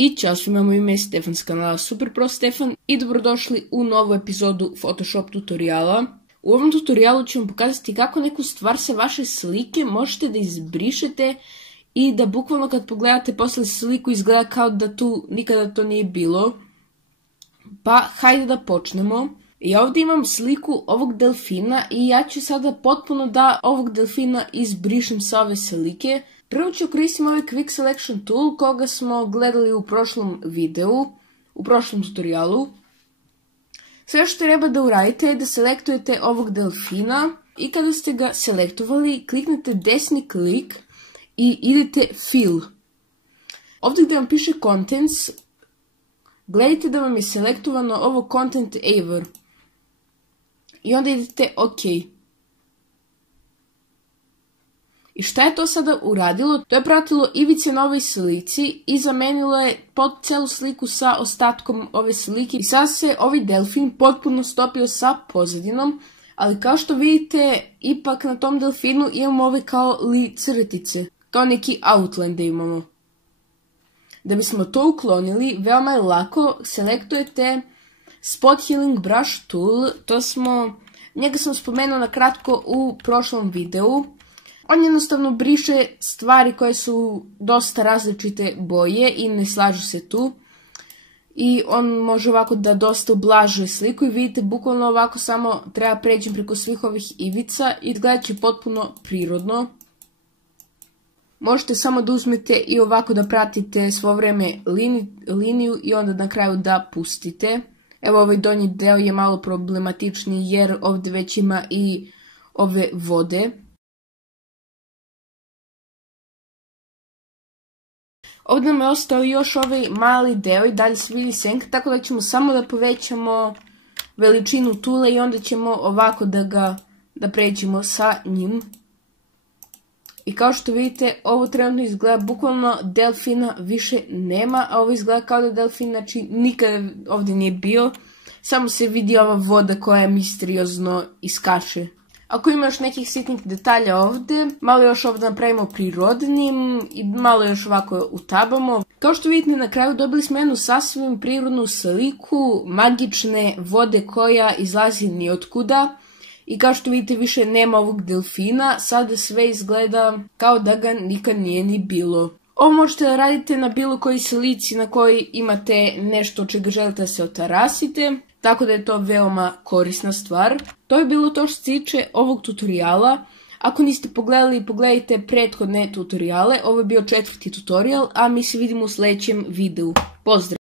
I ćao svima, moje ime je Stefan s kanala Super Pro Stefan i dobrodošli u novu epizodu Photoshop tutoriala. U ovom tutorialu ću vam pokazati kako neku stvar sa vaše slike možete da izbrišete i da bukvalno kad pogledate posle sliku izgleda kao da tu nikada to nije bilo. Pa hajde da počnemo. Ja ovdje imam sliku ovog delfina i ja ću sada potpuno da ovog delfina izbrišem sa ove slike. Prvo ću koristim ovaj Quick Selection Tool koga smo gledali u prošlom videu, u prošlom tutorialu. Sve što treba da uradite je da selektujete ovog delfina i kada ste ga selektovali kliknete desni klik i idete Fill. Ovdje gdje vam piše Contents, gledajte da vam je selektovano ovo Content Ever i onda idete OK. I šta je to sada uradilo? To je pratilo ivice na ovoj slici i zamenilo je celu sliku sa ostatkom ove slike. I sad se ovaj delfin potpuno stopio sa pozadinom, ali kao što vidite, ipak na tom delfinu imamo ove kao crtice, kao neki outline da imamo. Da bismo to uklonili, veoma je lako, selektujete Spot Healing Brush Tool, njega sam spomenuo na kratko u prošlom videu. On jednostavno briše stvari koje su dosta različite boje i ne slažu se tu. I on može ovako da dosta ublažuje sliku i vidite bukvalno ovako samo treba preći preko svih ovih ivica i izgledat će potpuno prirodno. Možete samo da uzmete i ovako da pratite svo vreme liniju i onda na kraju da pustite. Evo ovaj donji deo je malo problematičniji jer ovdje već ima i ove vode. Ovdje nam je ostao još ovaj mali deo i dalje se vidi senka, tako da ćemo samo da povećamo veličinu tula i onda ćemo ovako da pređemo sa njim. I kao što vidite, ovo trenutno izgleda bukvalno delfina više nema, a ovo izgleda kao da delfin nikada ovdje nije bio, samo se vidi ova voda koja misteriozno iskače. Ako ima još nekih sitnih detalja ovdje, malo još ovdje napravimo prirodnim i malo još ovako utabamo. Kao što vidite na kraju dobili smo jednu sasvim prirodnu sliku magične vode koja izlazi nijotkuda. I kao što vidite više nema ovog delfina, sada sve izgleda kao da ga nikad nije ni bilo. Ovo možete da radite na bilo kojoj slici na kojoj imate nešto od čega želite da se otarasite. Tako da je to veoma korisna stvar. To je bilo to što se tiče ovog tutoriala. Ako niste pogledali, pogledajte prethodne tutoriale. Ovo je bio 4. tutorial, a mi se vidimo u sljedećem videu. Pozdrav!